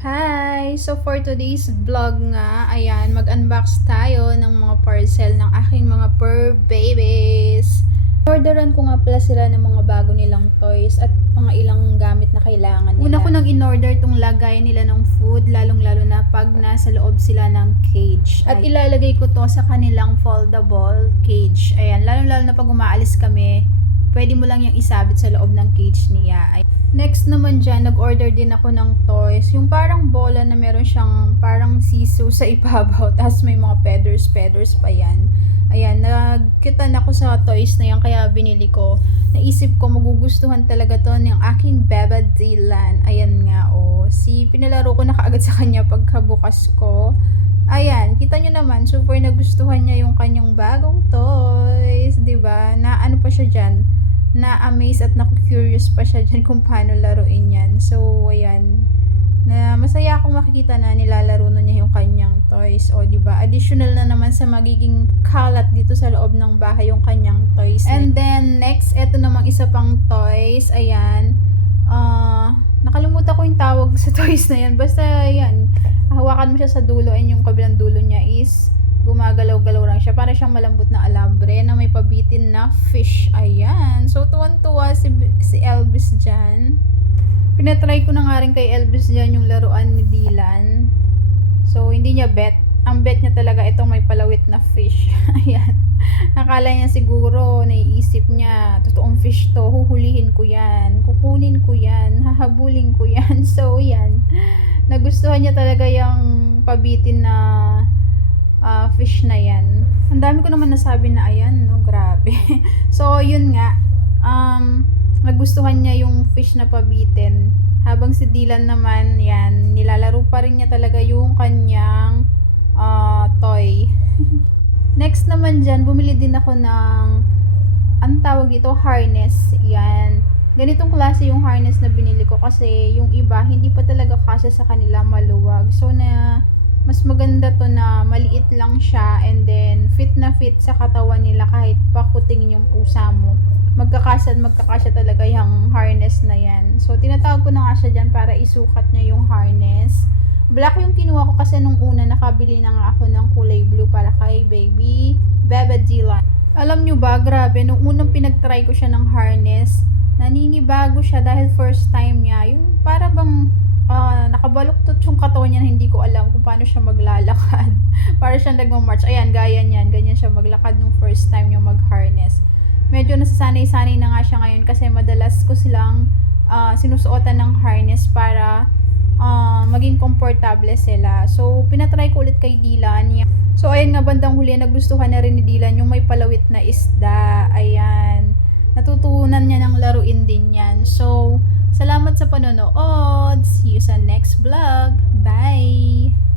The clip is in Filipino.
Hi! So for today's vlog nga, ayan, mag-unbox tayo ng mga parcel ng aking mga fur babies. Orderan ko nga pala sila ng mga bago nilang toys at mga ilang gamit na kailangan nila. Una ko nang in-order tong lagay nila ng food, lalong-lalo na pag nasa loob sila ng cage. At ilalagay ko to sa kanilang foldable cage. Ayan, lalong-lalo na pag umaalis kami, pwede mo lang yung isabit sa loob ng cage niya. Next naman dyan, nag-order din ako ng toys. Yung parang bola na meron siyang parang siso sa ibabaw. Tapos may mga feathers pa yan. Ayan, nagkitan ako sa toys na yan kaya binili ko. Naisip ko magugustuhan talaga to ng aking Beba Dylan. Ayan nga, oh. Pinalaro ko na kaagad sa kanya pagkabukas ko. Ayan, kita nyo naman, super nagustuhan niya yung kanyang bagong toys. Diba? Na ano pa siya dyan? Na-amaze at naku-curious pa siya dyan kung paano laruin yan. So, ayan. Na masaya akong makikita na nilalaro na niya yung kanyang toys. O, diba? Additional na naman sa magiging kalat dito sa loob ng bahay yung kanyang toys. And then, next, eto namang isa pang toys. Ayan. Nakalimutan ko yung tawag sa toys na yan. Basta, ayan. Hawakan mo siya sa dulo and yung kabilang dulo niya is gumagalaw-galaw lang siya. Para siyang malambot na alambre na may pabitin na fish. Ayan. So, tuwan-tuwa si Elvis dyan. Pinatry ko na nga rin kay Elvis dyan yung laruan ni Dylan. So, hindi niya bet. Ang bet niya talaga itong may palawit na fish. Ayan. Akala niya siguro, naiisip niya, totoong fish to, huhulihin ko yan, kukunin ko yan, hahabulin ko yan. So, yan. Nagustuhan niya talaga yung pabitin na fish na yan. Ang dami ko naman nasabi na ayan, no, grabe. So, yun nga, nagustuhan niya yung fish na pabitin. Habang si Dylan naman, yan, nilalaro pa rin niya talaga yung kanyang toy. Next naman dyan, bumili din ako ng, anong tawag dito, harness. Yan. Ganitong klase yung harness na binili ko kasi yung iba, hindi pa talaga kasya sa kanila, maluwag. So, mas maganda to na maliit lang siya and then fit na fit sa katawan nila kahit pakutingin yung pusa mo. Magkakasya talaga yung harness na yan. So, tinatawag ko na nga siya dyan para isukat niya yung harness. Black yung kinuha ko kasi nung una nakabili na nga ako ng kulay blue para kay baby Beba Dylan. Alam nyo ba, grabe, nung unang pinagtry ko siya ng harness, naninibago siya dahil first time niya. Yung para bang nakabaluktot yung katawan niya na hindi ko alam kung paano siya maglalakad. Para siya nagmamarch. Ayan, gaya niyan. Ganyan siya maglakad nung first time yung mag-harness. Medyo nasasanay-sanay na nga siya ngayon kasi madalas ko silang sinusuotan ng harness para maging komportable sila. So, pinatry ko ulit kay Dylan. So, ayun nga, bandang huli, nagustuhan na rin ni Dylan yung may palawit na isda. Ayan. Natutunan niya ng laruin din yan. So, salamat sa panonood. See you sa next vlog. Bye!